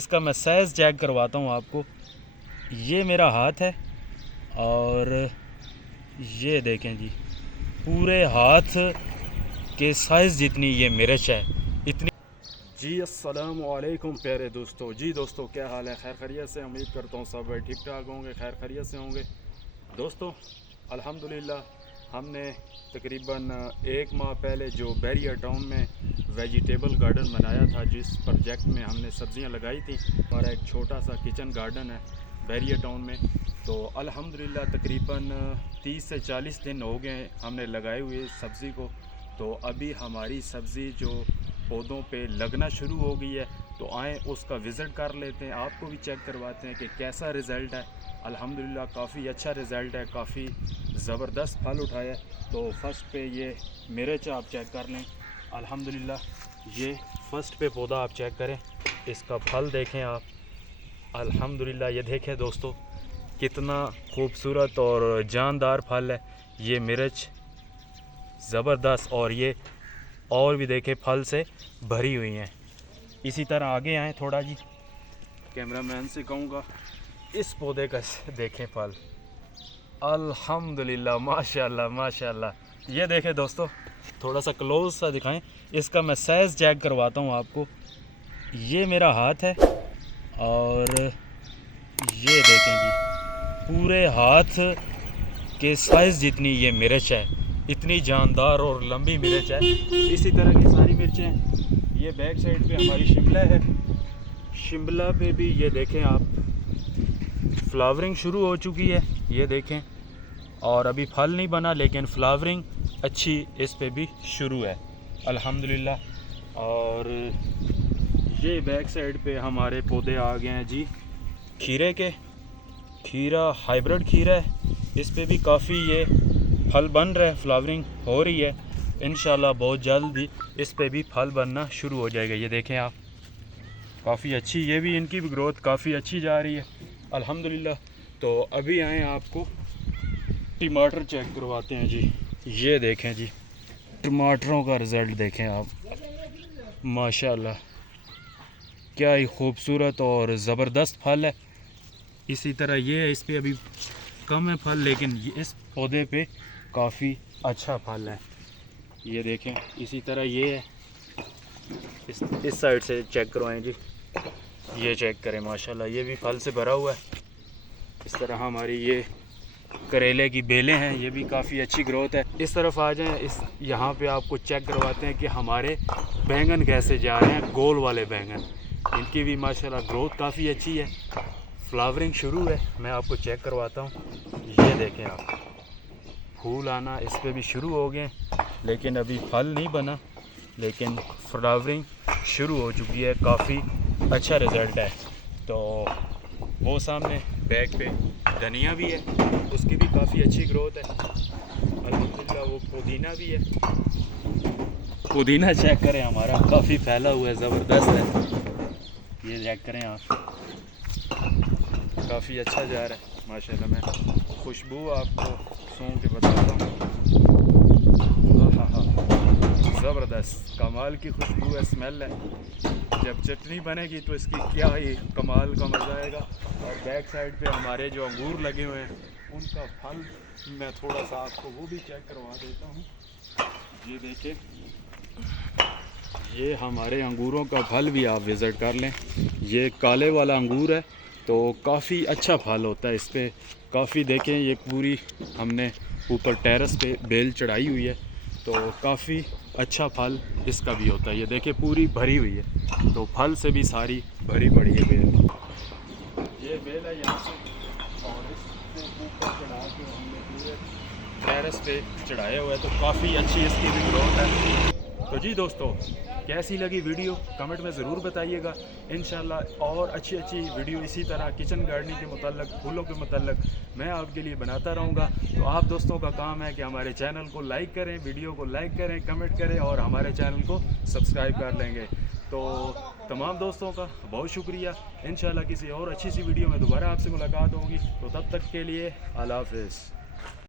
इसका मैं size check करवाता हूँ आपको। ये मेरा हाथ है और ये देखें जी, पूरे हाथ के साइज़ जितनी ये मिर्च है इतनी। जी अस्सलाम वालेकुम प्यारे दोस्तों। जी दोस्तों, क्या हाल है? खैर खैरियत से? उम्मीद करता हूँ सब ठीक ठाक होंगे, खैर खैरियत से होंगे। दोस्तों अल्हम्दुलिल्लाह हमने तकरीबन 1 माह पहले जो बैरिया टाउन में वेजिटेबल गार्डन बनाया था, जिस प्रोजेक्ट में हमने सब्ज़ियां लगाई थी, हमारा एक छोटा सा किचन गार्डन है बैरिया टाउन में। तो अल्हम्दुलिल्लाह तकरीबन 30 से 40 दिन हो गए हमने लगाए हुए सब्ज़ी को। तो अभी हमारी सब्ज़ी जो पौधों पे लगना शुरू हो गई है, तो आएँ उसका विज़िट कर लेते हैं, आपको भी चेक करवाते हैं कि कैसा रिज़ल्ट है। अल्हम्दुलिल्लाह काफ़ी अच्छा रिज़ल्ट है, काफ़ी ज़बरदस्त फल उठाया है। तो फर्स्ट पे ये मिर्च आप चेक कर लें। अल्हम्दुलिल्लाह ये फर्स्ट पे पौधा आप चेक करें, इसका फल देखें आप। अल्हम्दुलिल्लाह ये देखें दोस्तों, कितना खूबसूरत और जानदार फल है ये मिर्च, ज़बरदस्त। और ये और भी देखें फल से भरी हुई हैं। इसी तरह आगे आएँ थोड़ा जी, कैमरामैन से कहूँगा इस पौधे का देखें फल। अल्हम्दुलिल्लाह माशाल्लाह माशाल्लाह। ये देखें दोस्तों, थोड़ा सा क्लोज सा दिखाएं, इसका मैं साइज़ चेक करवाता हूँ आपको। ये मेरा हाथ है और ये देखें जी, पूरे हाथ के साइज़ जितनी ये मिर्च है, इतनी जानदार और लंबी मिर्च है। इसी तरह की सारी मिर्चें। ये बैक साइड पे हमारी शिमला है, शिमला पे भी ये देखें आप, फ्लावरिंग शुरू हो चुकी है, ये देखें। और अभी फल नहीं बना लेकिन फ्लावरिंग अच्छी इस पे भी शुरू है अल्हम्दुलिल्लाह। और ये बैक साइड पे हमारे पौधे आ गए हैं जी खीरे के। खीरा हाइब्रिड खीरा है, इस पे भी काफ़ी ये फल बन रहा है, फ्लावरिंग हो रही है। इंशाल्लाह बहुत जल्द ही इस पे भी फल बनना शुरू हो जाएगा। ये देखें आप, काफ़ी अच्छी, ये भी इनकी भी ग्रोथ काफ़ी अच्छी जा रही है अल्हम्दुलिल्लाह। तो अभी आए आपको टमाटर चेक करवाते हैं जी। ये देखें जी, टमाटरों का रिज़ल्ट देखें आप, माशाल्लाह क्या ही खूबसूरत और ज़बरदस्त फल है। इसी तरह ये है, इस पे अभी कम है फल, लेकिन ये इस पौधे पे काफ़ी अच्छा फल है। ये देखें, इसी तरह ये है, इस साइड से चेक करवाएं जी। ये चेक करें माशाल्लाह, ये भी फल से भरा हुआ है। इस तरह हमारी ये करेले की बेलें हैं, ये भी काफ़ी अच्छी ग्रोथ है। इस तरफ आ जाएं, इस यहाँ पे आपको चेक करवाते हैं कि हमारे बैंगन कैसे जा रहे हैं, गोल वाले बैंगन। इनकी भी माशाल्लाह ग्रोथ काफ़ी अच्छी है, फ्लावरिंग शुरू है। मैं आपको चेक करवाता हूँ, ये देखें आप, फूल आना इस पे भी शुरू हो गए, लेकिन अभी फल नहीं बना, लेकिन फ्लावरिंग शुरू हो चुकी है, काफ़ी अच्छा रिज़ल्ट है। तो वो सामने बैग पे धनिया भी है, उसकी भी काफ़ी अच्छी ग्रोथ है अल्हम्दुलिल्लाह। वो पुदीना भी है, पुदीना चेक करें हमारा काफ़ी फैला हुआ है, ज़बरदस्त है। ये चेक करें आप, काफ़ी अच्छा जा रहा है माशाल्लाह। मैं खुशबू आपको सूंघ के बताता हूँ, हाँ, ज़बरदस्त कमाल की खुशबू है, स्मेल है। जब चटनी बनेगी तो इसकी क्या ही कमाल का मज़ा आएगा। और बैक साइड पे हमारे जो अंगूर लगे हुए हैं, उनका फल मैं थोड़ा सा आपको वो भी चेक करवा देता हूँ। ये देखें, ये हमारे अंगूरों का फल भी आप विज़िट कर लें। ये काले वाला अंगूर है, तो काफ़ी अच्छा फल होता है इस पर काफ़ी। देखें, ये पूरी हमने ऊपर टेरेस पे बेल चढ़ाई हुई है, तो काफ़ी अच्छा फल इसका भी होता है। ये देखें पूरी भरी हुई है, तो फल से भी सारी भरी पड़ी है बेल। ये बेल है यहाँ से, और इससे ऊपर चढ़ा के हमने पूरे टेरेस पे चढ़ाया हुआ है, तो काफ़ी अच्छी इसकी भी ग्रोथ है। तो जी दोस्तों, कैसी लगी वीडियो कमेंट में ज़रूर बताइएगा। इंशाल्लाह और अच्छी अच्छी वीडियो इसी तरह किचन गार्डनिंग के मुताल्लिक, फूलों के मुताल्लिक मैं आपके लिए बनाता रहूँगा। तो आप दोस्तों का काम है कि हमारे चैनल को लाइक करें, वीडियो को लाइक करें, कमेंट करें और हमारे चैनल को सब्सक्राइब कर लेंगे। तो तमाम दोस्तों का बहुत शुक्रिया। इंशाल्लाह किसी और अच्छी सी वीडियो में दोबारा आपसे मुलाकात होगी। तो तब तक के लिए अल्लाह हाफ़िज़।